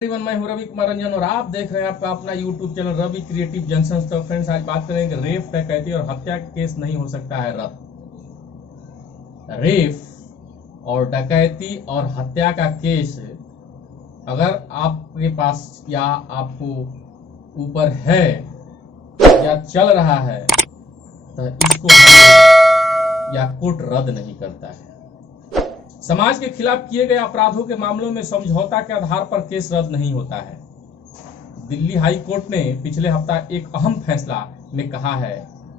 Everyone, मैं हूं रवि कुमार रंजन और आप देख रहे हैं आपका अपना YouTube channel Ravi creative junction. तो फ्रेंड्स, आज बात करेंगे रेप, डकैती और हत्या का केस नहीं हो सकता है रद्द। रेप और डकैती और हत्या का केस अगर आपके पास या आपको ऊपर है या चल रहा है तो इसको या कोर्ट रद्द नहीं करता है। समाज के खिलाफ किए गए अपराधों के मामलों में समझौता के आधार पर केस रद्द नहीं होता है। दिल्ली हाई कोर्ट ने पिछले हफ्ता एक अहम फैसला में कहा है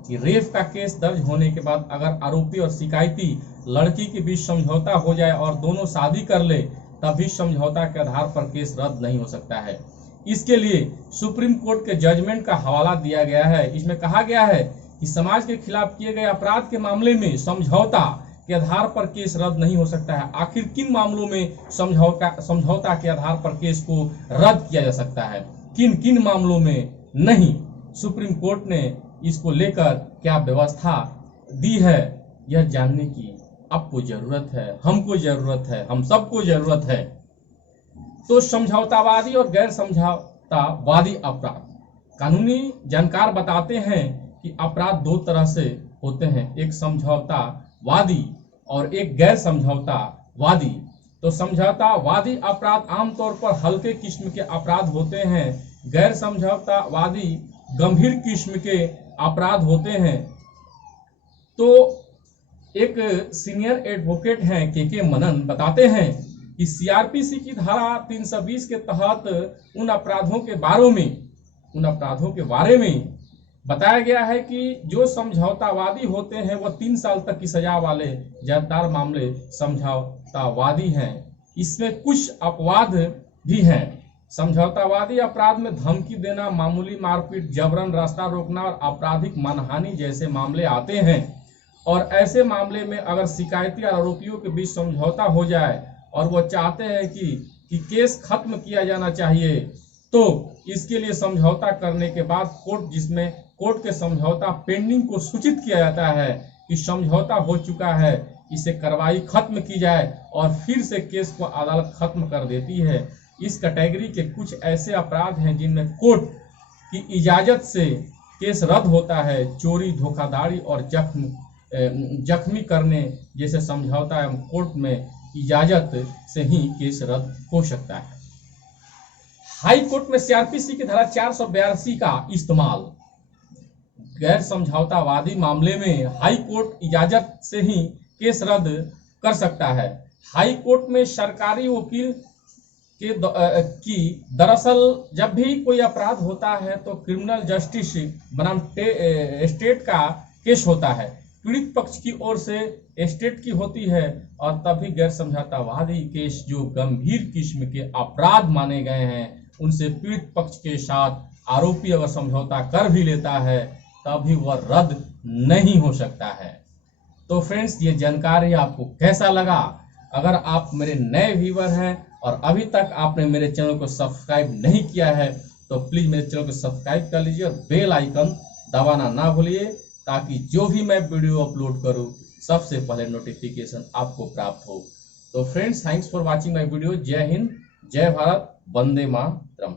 कि रेप का केस दर्ज होने के बाद अगर आरोपी और शिकायती लड़की के बीच समझौता हो जाए और दोनों शादी कर ले तब भी समझौता के आधार पर केस रद्द नहीं हो सकता है। इसके लिए सुप्रीम कोर्ट के जजमेंट का हवाला दिया गया है। इसमें कहा गया है कि समाज के खिलाफ किए गए अपराध के मामले में समझौता के आधार पर केस रद्द नहीं हो सकता है। आखिर किन मामलों में समझौता के आधार पर केस को रद्द किया जा सकता है, किन किन मामलों में नहीं, सुप्रीम कोर्ट ने इसको लेकर क्या व्यवस्था दी है, यह जानने की आपको जरूरत है, हमको जरूरत है, हम सबको जरूरत है। तो समझौतावादी और गैर समझौतावादी अपराध। कानूनी जानकार बताते हैं कि अपराध दो तरह से होते हैं, एक समझौतावादी और एक गैर समझौतावादी। तो समझौतावादी अपराध आमतौर पर हल्के किस्म के अपराध होते हैं, गैर समझौतावादी गंभीर किस्म के अपराध होते हैं। तो एक सीनियर एडवोकेट हैं के मनन बताते हैं कि सीआरपीसी की धारा 320 के तहत उन अपराधों के बारे में बताया गया है कि जो समझौतावादी होते हैं वह 3 साल तक की सजा वाले ज्यादातर मामले समझौतावादी हैं। इसमें कुछ अपवाद भी हैं। समझौतावादी अपराध में धमकी देना, मामूली मारपीट, जबरन रास्ता रोकना और आपराधिक मानहानि जैसे मामले आते हैं। और ऐसे मामले में अगर शिकायती और आरोपियों के बीच समझौता हो जाए और वो चाहते हैं कि केस खत्म किया जाना चाहिए, तो इसके लिए समझौता करने के बाद कोर्ट के समझौता पेंडिंग को सूचित किया जाता है कि समझौता हो चुका है, इसे कार्रवाई खत्म की जाए और फिर से केस को अदालत खत्म कर देती है। इस कैटेगरी के कुछ ऐसे अपराध हैं जिनमें कोर्ट की इजाजत से केस रद्द होता है। चोरी, धोखाधड़ी और जख्मी करने जैसे समझौता एवं कोर्ट में इजाजत से ही केस रद्द हो सकता है। हाई कोर्ट में सीआरपीसी की धारा 482 का इस्तेमाल गैर समझौतावादी मामले में हाई कोर्ट इजाजत से ही केस रद्द कर सकता है। हाई कोर्ट में सरकारी वकील की दरअसल जब भी कोई अपराध होता है तो क्रिमिनल जस्टिस बनाम स्टेट का केस होता है। पीड़ित पक्ष की ओर से स्टेट की होती है और तभी गैर समझौतावादी केस जो गंभीर किस्म के अपराध माने गए हैं उनसे पीड़ित पक्ष के साथ आरोपी अगर समझौता कर भी लेता है तभी वह रद्द नहीं हो सकता है। तो फ्रेंड्स, ये जानकारी आपको कैसा लगा? अगर आप मेरे नए व्यूअर हैं और अभी तक आपने मेरे चैनल को सब्सक्राइब नहीं किया है तो प्लीज मेरे चैनल को सब्सक्राइब कर लीजिए और बेल आइकन दबाना ना भूलिए ताकि जो भी मैं वीडियो अपलोड करूं सबसे पहले नोटिफिकेशन आपको प्राप्त हो। तो friends, thanks for watching my video. जय हिंद, जय भारत, वंदे मातरम।